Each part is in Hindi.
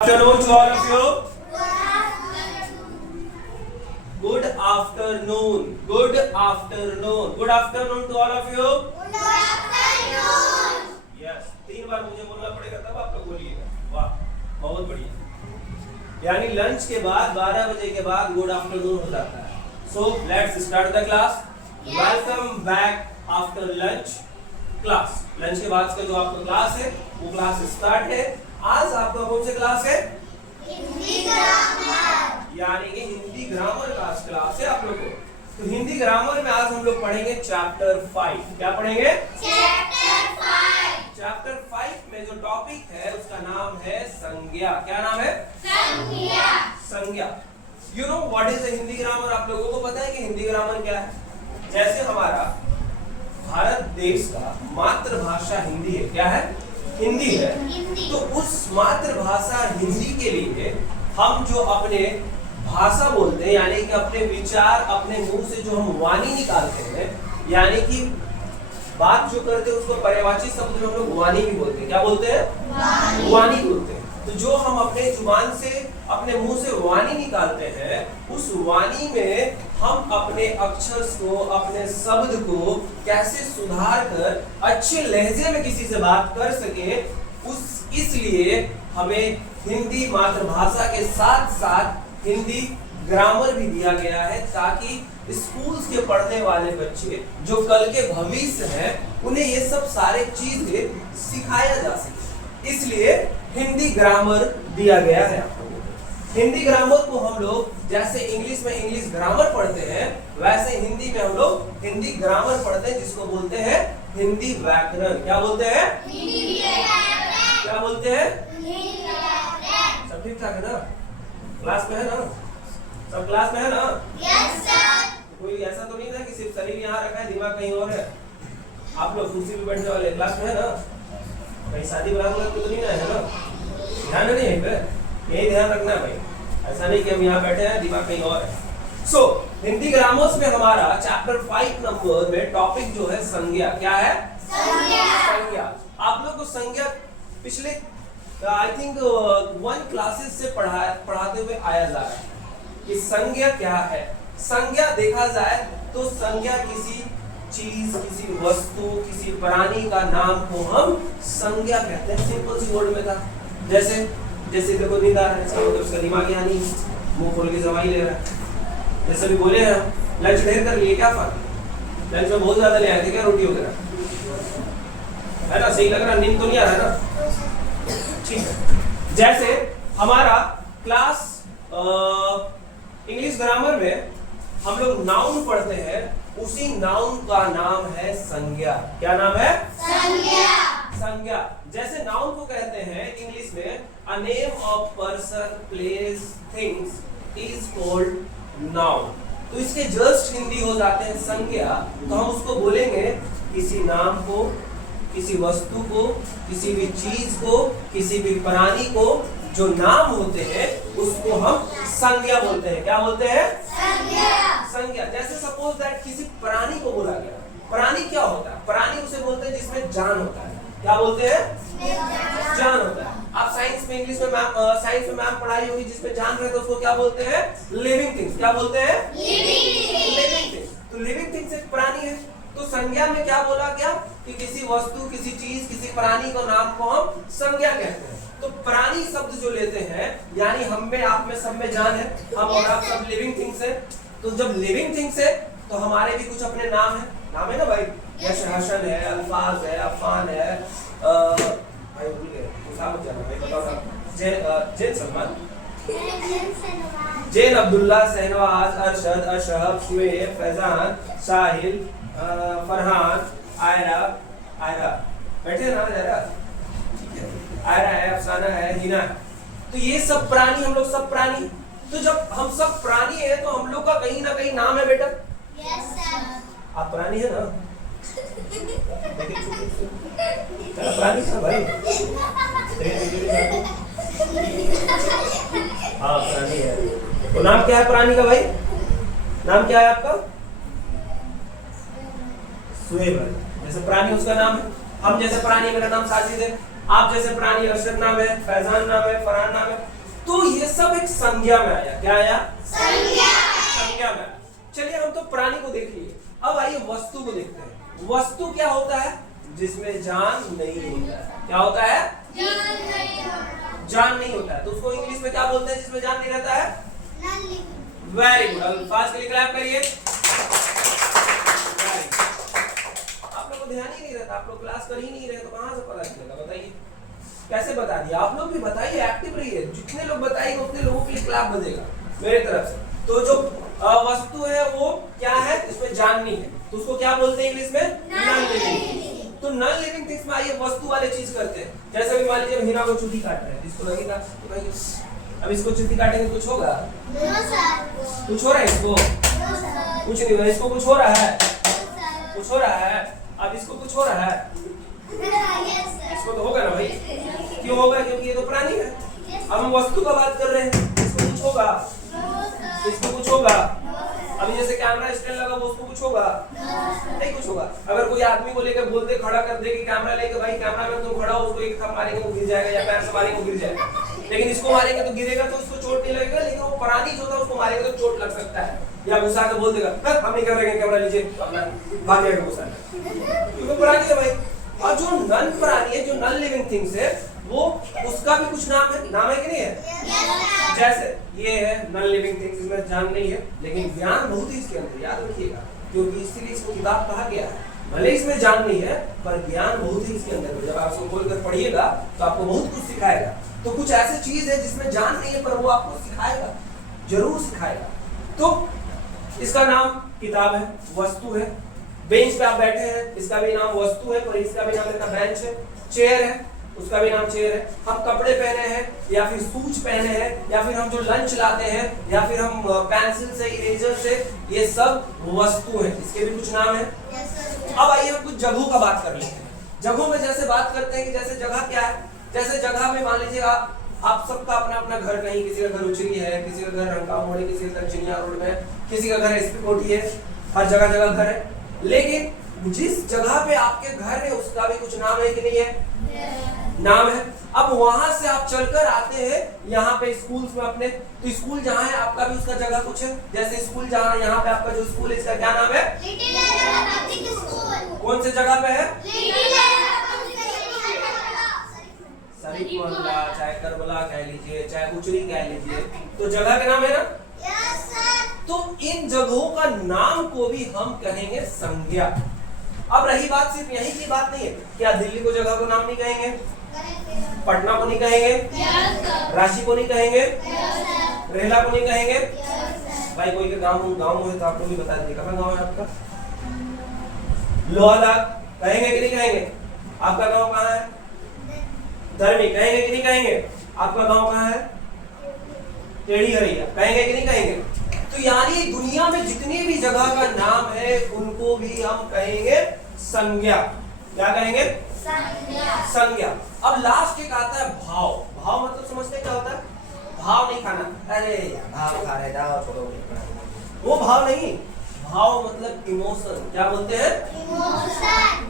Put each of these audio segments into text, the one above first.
Afternoon to all of you. Good afternoon. Good afternoon. Good afternoon to all of you. Good afternoon. Yes. 3 बार मुझे बोलना पड़ेगा तब आप लोग बोलिएगा. वाह, बहुत बढ़िया. यानी लंच के बाद 12 बजे के बाद गुड आफ्टरनून हो जाता है. So let's start the class. Welcome back after lunch class. Lunch के बाद का जो आपका क्लास है वो क्लास स्टार्ट है. आज आपका कौन सा क्लास है? हिंदी ग्रामर. यानी कि हिंदी ग्रामर का क्लास है आप लोगों को. तो हिंदी ग्रामर में आज हम लोग पढ़ेंगे चैप्टर 5. क्या पढ़ेंगे? चैप्टर 5. चैप्टर 5 में जो टॉपिक है उसका नाम है संज्ञा. क्या नाम है? संज्ञा. संज्ञा. You know what is the Hindi grammar? आप लोगों को पता है कि हिंदी ग्रामर क्या है? जैसे हमारा भारत देश का मातृभाषा हिंदी है. क्या है? हिंदी है. हिंदी. तो उस मातृभाषा हिंदी के लिए हम जो अपने भाषा बोलते हैं यानी कि अपने विचार अपने मुंह से जो हम वाणी निकालते हैं यानी कि बात जो करते हैं उसको पर्यायवाची शब्द में हम लोग वाणी भी बोलते हैं. क्या बोलते हैं? वाणी बोलते हैं. तो जो हम अपने जुबान से अपने मुंह से वाणी निकालते हैं उस वाणी में हम अपने अक्षर को अपने शब्द को कैसे सुधार कर अच्छे लहजे में किसी से बात कर सके इसलिए हमें हिंदी मातृभाषा के साथ साथ हिंदी ग्रामर भी दिया गया है ताकि स्कूल्स के पढ़ने वाले बच्चे जो कल के भविष्य हैं उन्हें ये सब सारे चीजें सिखाया जा सके. इसलिए हिंदी ग्रामर दिया गया है. हिंदी ग्रामर को हम लोग जैसे इंग्लिश में इंग्लिश ग्रामर पढ़ते हैं वैसे हिंदी में हम लोग हिंदी ग्रामर पढ़ते हैं जिसको बोलते हैं हिंदी व्याकरण. क्या बोलते हैं? हिंदी व्याकरण. क्या बोलते हैं? हिंदी व्याकरण. सब ठीक ठाक है ना? क्लास में है ना? सब क्लास में है ना? Yes sir. कोई ऐसा तो नहीं था कि सिर्फ शरीर यहाँ रखा है दिमाग कहीं और है. आप लोग कुर्सी पे बैठने वाले क्लास में है ना? कहीं शादी ब्याह में तो नहीं ना है ना? ध्यान नहीं है पे यही ध्यान रखना है भाई. ऐसा नहीं कि हम यहाँ बैठे हैं दिमाग कहीं और है. सो हिंदी ग्रामर्स में हमारा चैप्टर 5 नंबर में टॉपिक जो है संज्ञा. क्या है? संज्ञा. संज्ञा. आप लोग को संज्ञा पिछले आई थिंक 1 क्लासेस से पढ़ाते हुए आया जा रहा है कि संज्ञा क्या है. संज्ञा देखा जाए तो संज्ञा किसी चीज किसी वस्तु किसी प्राणी का नाम को हम संज्ञा कहते हैं. सिंपल सी वर्ड में था. जैसे देखो नींद आ रहा है इसका मतलब उसका दिमाग यहाँ नहीं मुंह खोल के दवाई ले रहा है. जैसे भी बोले हैं लंच ढेर कर लिए क्या फर्क? लंच में बहुत ज्यादा ले आए थे क्या रोटी वगैरह? है ना? सही लग रहा? नींद तो नहीं आ रहा ना? ठीक है. जैसे हमारा क्लास इंग्लिश ग्रामर में हम लोग नाउन पढ़ते हैं उसी नाउन का नाम है संज्ञा. क्या नाम है? संज्ञा. संज्ञा. जैसे नाउन को कहते हैं इंग्लिश में a name of person place things is called noun. तो इसके जस्ट हिंदी हो जाते हैं संज्ञा. तो हम उसको बोलेंगे किसी नाम को किसी वस्तु को किसी भी चीज को किसी भी प्राणी को जो नाम होते हैं उसको हम संज्ञा बोलते हैं. क्या बोलते हैं? संज्ञा. संज्ञा. जैसे सपोज दैट किसी प्राणी को बोला गया. प्राणी क्या होता है? प्राणी उसे बोलते हैं जिसमें जान होता है. क्या बोलते हैं? जान होता है. आप साइंस में इंग्लिश में मैम पढ़ाई होगी जिसमें जान रहता है उसको क्या बोलते हैं? Living things. क्या बोलते हैं? Living things. तो लिविंग थिंग्स एक प्राणी है. तो संज्ञा में क्या बोला गया कि किसी वस्तु किसी चीज किसी प्राणी को नाम को हम संज्ञा कहते हैं. तो प्राणी शब्द जो लेते हैं यानी हम में आप में सब में जान है. हम और आप सब लिविंग थिंग्स है. तो जब लिविंग थिंग्स है तो हमारे भी कुछ अपने नाम है ना भाई? जैसे हसन है अल्फाज है अफान है भाई भूल गए मत जाना भाई. बताओ ना. जैन सलमान जैन अब्दुल्ला शहनवाज अरशद अशरफ शुएब फैजान साहिल फरहान आयरा बैठे ना जरा. आयरा है अफसाना है हिना है. तो ये सब प्राणी हम लोग सब प्राणी. तो जब हम सब प्राणी है तो हम लोग का कहीं ना कहीं नाम है बेटा. Yes sir. आप प्राणी है ना? प्राणी है भाई. हाँ प्राणी है. तो नाम क्या है प्राणी का भाई? नाम क्या है आपका? सुहेब. जैसे प्राणी उसका नाम है. हम जैसे प्राणी मेरा नाम साजिद है. आप जैसे प्राणी अरशद नाम है फैजान नाम है फरहान नाम है. सब एक संज्ञा में आया। क्या आया? संज्ञा। संज्ञा में। चलिए हम तो प्राणी को देख लिए, अब आइए वस्तु को देखते हैं। वस्तु क्या होता है? जिसमें जान नहीं होता है। क्या होता है? जान नहीं होता है। तो उसको इंग्लिश में क्या बोलते हैं जिसमें जान नहीं रहता है? Very good. अल्फाज के लिए क्लैप करिए। आप लोग को ध्यान ही नहीं रहता, आप लोग क्लास कर ही नहीं रहे, तो कहां से पता चलेगा? बताइए कैसे बता दिया? आप लोग भी बताइए, एक्टिव रहिए। जितने लोग बताएंगे उतने लोगों के लिए क्लैप बजेगा मेरे तरफ से। तो जो वस्तु है वो क्या है? इसमें जान नहीं है, तो उसको क्या बोलते हैं इंग्लिश में? Non living. तो नॉन लिविंग थिंग्स में आइए वस्तु वाले चीज करते हैं। जैसे भी मान लीजिए हीरा को चूटी काट रहे हैं, इसको लगेगा तो कहेंगे अब इसको चूटी काटेंगे कुछ होगा? कुछ हो रहा है इसको? कुछ नहीं हो रहा। इसको कुछ हो रहा है? कुछ हो रहा है। अब इसको कुछ हो रहा है? इसको तो होगा ना भाई। क्यों होगा? क्योंकि ये तो प्राणी है। अब हम वस्तु का बात कर रहे हैं, इसको कुछ होगा? इसको कुछ होगा? अभी जैसे कैमरा स्टैंड लगा वो उसको कुछ होगा? नहीं कुछ होगा। अगर कोई आदमी को लेकर बोलते खड़ा कर दे कि कैमरा लेके भाई कैमरा में तुम खड़ा हो, उसको एक थप मारेंगे वो गिर जाएगा, या पैर से मारेंगे वो गिर जाएगा। लेकिन इसको मारेंगे तो गिरेगा, तो उसको चोट नहीं लगेगा। लेकिन वो प्राणी जो था उसको मारेंगे तो चोट लग सकता है, या गुस्सा के बोल देगा हम नहीं कर रहे, कैमरा लीजिए, अपना भाग जाएगा गुस्सा। क्योंकि प्राणी है भाई। और जो नॉन प्राणी है, जो नॉन लिविंग थिंग्स है, वो उसका भी कुछ नाम है। नाम है कि नहीं है? जैसे ये है नॉन लिविंग थिंग्स, इसमें जान नहीं है लेकिन ज्ञान बहुत ही इसके अंदर, याद रखिएगा, क्योंकि इसीलिए इसको किताब कहा गया है। भले इसमें जान नहीं है पर ज्ञान बहुत ही इसके अंदर है। जब आप इसको खोलकर पढ़िएगा तो आपको बहुत कुछ सिखाएगा। तो कुछ ऐसी चीज है जिसमें जान नहीं है पर वो आपको सिखाएगा, जरूर सिखाएगा। तो इसका नाम किताब है, वस्तु है। बेंच पे आप बैठे हैं, इसका भी नाम वस्तु है, पर इसका भी नाम इसका बेंच है। चेयर है, उसका भी नाम चेयर है। हम कपड़े पहने हैं, या फिर शूज पहने हैं, या फिर हम जो लंच लाते हैं, या फिर हम पेंसिल से, इरेजर से, ये सब वस्तु है, इसके भी कुछ नाम है। अब आइए हम कुछ जगहों का बात कर लेते हैं। जगहों में जैसे बात करते हैं कि जैसे जगह क्या है, जैसे जगह में मान लीजिए आप सबका अपना अपना घर, कहीं किसी का घर उचरी है, किसी का घर रंका मोड़ी, किसी का घर चिनिया रोड में, किसी का घर एसपी कोठी है। हर जगह जगह घर है, लेकिन जिस जगह पे आपके घर है उसका भी कुछ नाम है कि नहीं है? नाम है। अब वहां से आप चलकर आते हैं यहाँ पे स्कूल्स में अपने, तो स्कूल जहाँ है आपका भी उसका जगह कुछ है। जैसे स्कूल जहाँ, यहाँ पे आपका जो स्कूल है इसका क्या नाम है? कौन से जगह पे है? शरीफ मोहल्ला, चाहे करबला कह लीजिए, चाहे उचरी कह लीजिए, तो जगह का नाम है ना? तो इन जगहों का नाम को भी हम कहेंगे संज्ञा। अब रही बात सिर्फ यही की बात नहीं है, क्या दिल्ली को जगह को नाम नहीं कहेंगे? पटना को नहीं कहेंगे? रांची को नहीं कहेंगे? रेला को नहीं कहेंगे? भाई कोई का गांव है तो आप लोग भी बता दीजिए, कहाँ गांव है आपका? लोहादाग कहेंगे कि नहीं कहेंगे? आपका गांव कहाँ है? धर्मी कहेंगे कि नहीं कहेंगे? आपका गांव कहाँ है? टेढ़ी हरिया कहेंगे कि नहीं कहेंगे? तो यानी दुनिया में जितनी भी जगह का नाम है उनको भी हम कहेंगे संज्ञा। क्या कहेंगे? संज्ञा। अब लास्ट एक आता है भाव। भाव मतलब समझते क्या होता है? भाव नहीं खाना, अरे भाव खा रहे जाओ छोड़ो, वो भाव नहीं। भाव मतलब इमोशन। क्या बोलते हैं?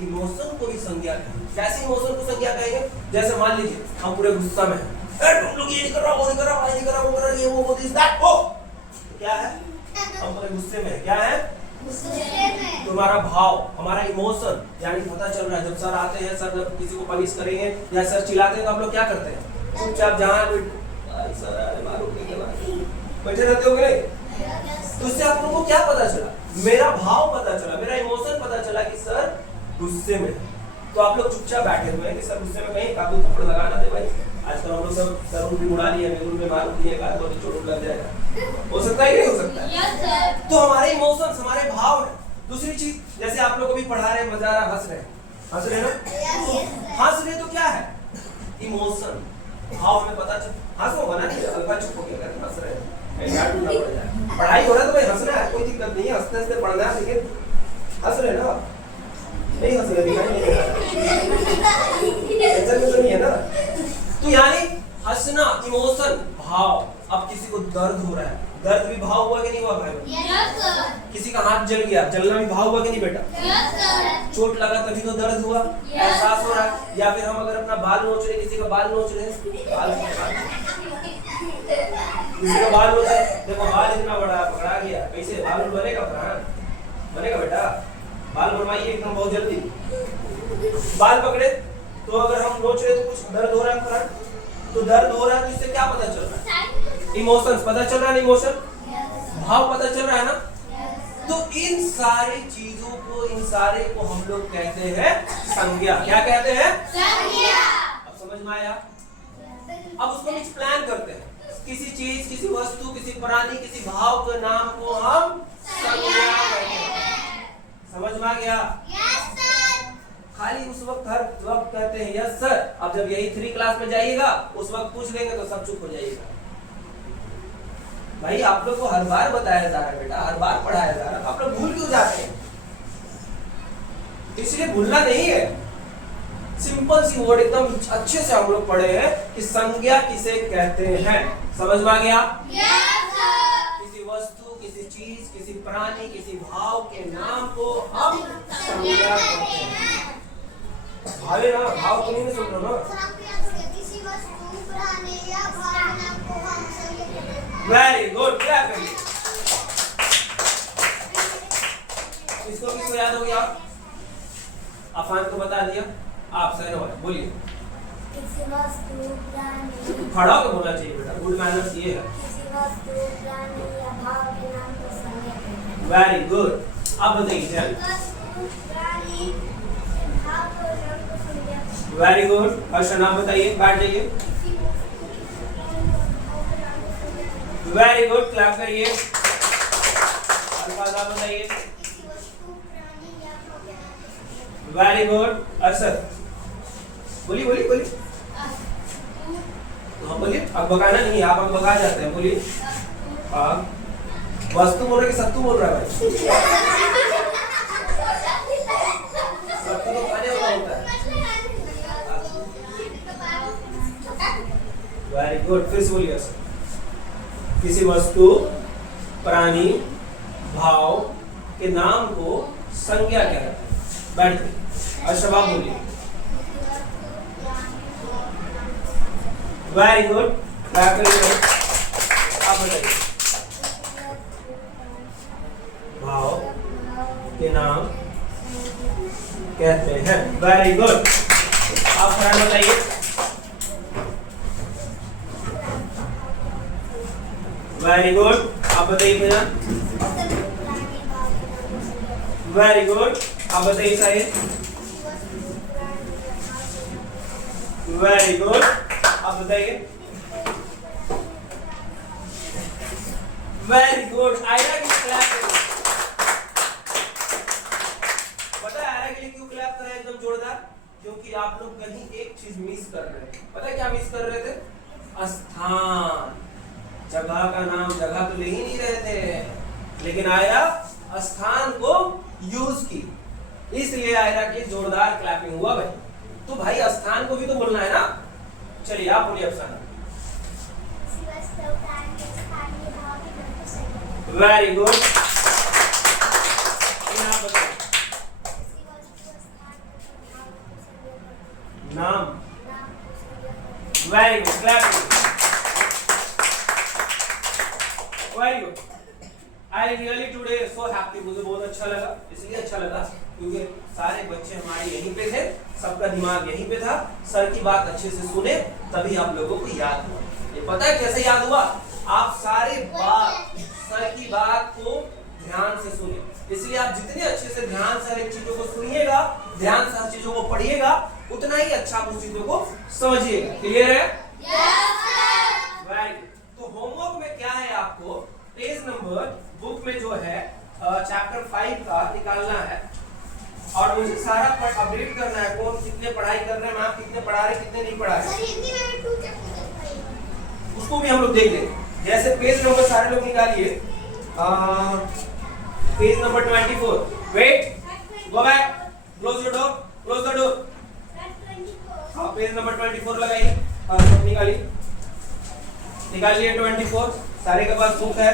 इमोशन को भी संज्ञा कहेंगे। कैसे इमोशन को संज्ञा कहेंगे? जैसे मान लीजिए हम पूरे गुस्सा में हैं, तुम लोग ये नहीं कर रहा, वो नहीं कर रहा, नहीं कर रहा, वो कर रहा, ये वो दिस दैट, ओ क्या है? हम पूरे गुस्से में। क्या है? तुम्हारा भाव, हमारा इमोशन, यानी पता चल रहा है जब सर आते हैं, सर जब किसी को पनिश करेंगे या सर चिल्लाते हैं तो आप लोग क्या करते हैं? चुपचाप जहाँ बैठे रहते हो नहीं? तो इससे आप लोगों को क्या पता चला? मेरा भाव पता चला, मेरा इमोशन पता चला कि सर गुस्से में। तो आप लोग चुपचाप बैठे हुए हैं कि सर गुस्से में कहीं काबू थप्पड़ लगाना दे भाई। आजकल हम लोग सब सर भी उड़ा लिए, बेगुन में मार दिए, तो चोट लग जाएगा। हो सकता है कि नहीं हो सकता है? yes, तो हमारे इमोशंस, हमारे भाव है। दूसरी चीज, जैसे आप लोग को भी पढ़ा रहे हैं, मजा आ रहा, हंस रहे ना? हंस रहे तो क्या है? इमोशन, भाव हमें पता चल। हंसोगा ना, नहीं अल्फा चुप हो गया, हंस रहे हैं, पढ़ाई हो रहा है तो भाई हंसना है, कोई दिक्कत नहीं है, हंसते हंसते पढ़ना है। लेकिन हंस रहे ना? नहीं हंस रहे, दिखाई नहीं दे रहा, तो नहीं है ना? तो यानी हंसना, इमोशन, भाव। अब किसी को दर्द हो रहा है, दर्द भी भाव हुआ कि नहीं हुआ भाई? yes, किसी का हाथ जल गया, जलना भी भाव हुआ कि नहीं बेटा? yes, चोट लगा तभी तो दर्द हुआ, yes, एहसास हो रहा है। या फिर हम अगर अपना बाल नोच रहे, किसी का बाल नोच रहे, बाल किसी का बाल होता है, देखो बाल इतना बड़ा पकड़ा गया, कैसे बाल बनेगा? बनेगा बेटा? बाल बनवाइए एकदम बहुत जल्दी। बाल पकड़े तो अगर हम नोच रहे तो कुछ दर्द हो रहा है फ्रंट, तो दर्द हो रहा है तो इससे क्या पता चल रहा है? इमोशंस पता चल रहा है, इमोशन भाव पता चल रहा है ना। तो इन सारी चीजों को, इन सारे को हम लोग कहते हैं संज्ञा। क्या कहते हैं? संज्ञा। अब समझ में आया? अब उसको हम एक्सप्लेन करते हैं। किसी चीज, किसी वस्तु, किसी प्राणी, किसी भाव के नाम को हम संज्ञा कहते हैं। समझ में आ गया? Yes sir. खाली उस वक्त हर वक्त कहते हैं यस सर। अब जब यही 3 क्लास में जाइएगा उस वक्त पूछ लेंगे तो सब चुप हो जाइएगा। भाई आप लोग को हर बार बताया जा रहा है बेटा, हर बार पढ़ाया जा रहा है, आप लोग भूल क्यों जाते हैं? इसलिए भूलना नहीं है। सिंपल सी वर्ड एकदम अच्छे से हम लोग पढ़े हैं कि संज्ञा किसे कहते हैं। समझ में आ गया? Yes sir. किसी वस्तु, किसी चीज, किसी प्राणी, किसी भाव के नाम को हम संज्ञा कहते हैं। भावे ना, भाव तो नहीं सुन रहे ना। किसी वस्तु, प्राणी या भाव के नाम को हम संज्ञा कहते हैं। वेरी गुड, क्या करिए? इसको किसको याद हो गया? अफान को बता दिया। आप सही हो, बोलिए। किसी वस्तु, प्राणी, खड़ा होकर बोलना चाहिए बेटा, गुड मैनर्स ये है। किसी वस्तु, प्राणी या भाव के नाम को संज्ञा कहते हैं। Very good. अब बताइए ध्यान। वस्तु, प्राणी, भाव के नाम को संज्ञा कहते हैं। Very good. हर्षा नाम बताइए, बैठ जाइए। किसी वस्तु, प्राणी या भाव के नाम को संज्ञा कहते हैं। वेरी गुड, क्लैप करिए। अल्फाज नाम बताइए। किसी वस्तु, प्राणी या भाव के नाम को संज्ञा कहते हैं। Very good. अरशद बोलिए बोलिए बोलिए। हाँ बोलिए। अब बकाना नहीं, आप अब बका जाते हैं, बोलिए। हाँ वस्तु बोल रहे कि सत्तू बोल रहा है भाई? सत्तू तो खाने वाला होता है। वेरी गुड, फिर से बोलिए। किसी वस्तु, प्राणी, भाव के नाम को संज्ञा कहते हैं। बैठ जाइए। अशबाब बोलिए। वेरी गुड, बैक करिए। आप बताइए। भाव के नाम कहते हैं। Very good. आप फरहान बताइए। Very good. आप बताइए भैया। Very good. आप बताइए साहिद। Very good. आप बताइए। Very good. आयरा की क्लैप करें। पता है आयरा के लिए क्यों क्लैप कर रहे हैं एकदम जोरदार? क्योंकि आप लोग कहीं एक चीज मिस कर रहे हैं। पता है क्या मिस कर रहे थे? स्थान। जगह का नाम, जगह तो ले ही नहीं रहे थे, लेकिन आयरा स्थान को यूज की, इसलिए आयरा की जोरदार क्लैपिंग हुआ भाई। तो भाई स्थान को भी तो बोलना है ना। चलिए आप बोलिए अफसाना। Very good. नाम। Very good, clap. Very good. I really today so happy. मुझे बहुत अच्छा लगा। इसलिए अच्छा लगा क्योंकि सारे बच्चे हमारे यहीं पे थे, सबका दिमाग यहीं पे था। सर की बात अच्छे से सुने तभी आप लोगों को याद हुआ। ये पता है कैसे याद हुआ? आप सारे बात, सर की बात को ध्यान से सुने। इसलिए आप जितने अच्छे से ध्यान से हर एक चीजों को सुनिएगा, ध्यान से हर चीजों को पढ़िएगा, उतना ही अच्छा आप उस चीजों को समझिएगा। क्लियर है? Yes sir. Very good. तो होमवर्क में क्या है? आपको पेज नंबर बुक में जो है चैप्टर 5 का निकालना है और मुझे सारा अपडेट करना है, कौन कितने पढ़ाई कर रहे हैं, मैम कितने पढ़ा रहे, कितने नहीं पढ़ा रहे। सर हिंदी में 2 चैप्टर पढ़ाई। उसको भी हम लोग देख लेंगे। जैसे पेज नंबर सारे लोग निकालिए। Page number 24। Wait, go back, close your door, close the door. हाँ पेज नंबर 24 लगाइए। हाँ सब निकालिए, निकालिए 24। सारे के पास बुक है।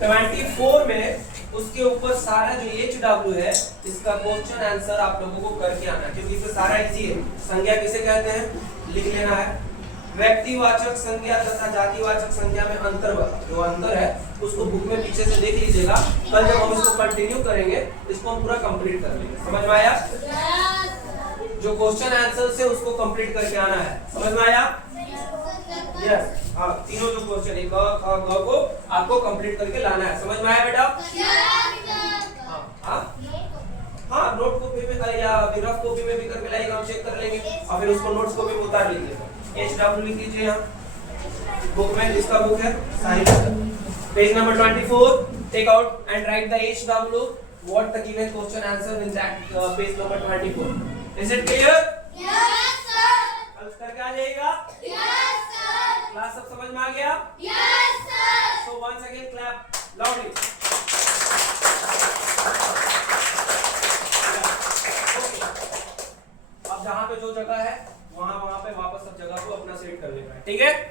24 में उसके ऊपर सारा जो HW है इसका क्वेश्चन आंसर आप लोगों को करके आना है, क्योंकि इसमें सारा इजी है। संज्ञा किसे कहते हैं लिख लेना है। व्यक्तिवाचक संज्ञा तथा जातिवाचक संज्ञा में अंतर जो अंतर है उसको बुक में पीछे से देख लीजिएगा। कल जब हम इसको कंटिन्यू करेंगे इसको हम पूरा कंप्लीट कर लेंगे। समझ में आया? जो क्वेश्चन आंसर से उसको कंप्लीट करके आना है। समझ में आया? यस। हाँ, तीनों जो क्वेश्चन है क ख ग को आपको कंप्लीट करके लाना है। समझ में आया बेटा? हाँ, नोट कॉपी में या रफ कॉपी में भी करके लाइएगा, हम चेक कर लेंगे और फिर उसको नोट्स कॉपी में उतार लीजिएगा। HW लिख लीजिए यहाँ बुक में, जिसका बुक है साहित्य, page number 24, take out and write the HW what the given question answer in that page number 24. Is it clear? Yes sir. कल करके आ जाएगा? Yes sir. क्लास सब समझ में आ गया? Yes sir. So once again clap loudly. अब जहाँ पे जो जगह है वहाँ पे वापस सब जगह को अपना सेट कर लेना है। ठीक है?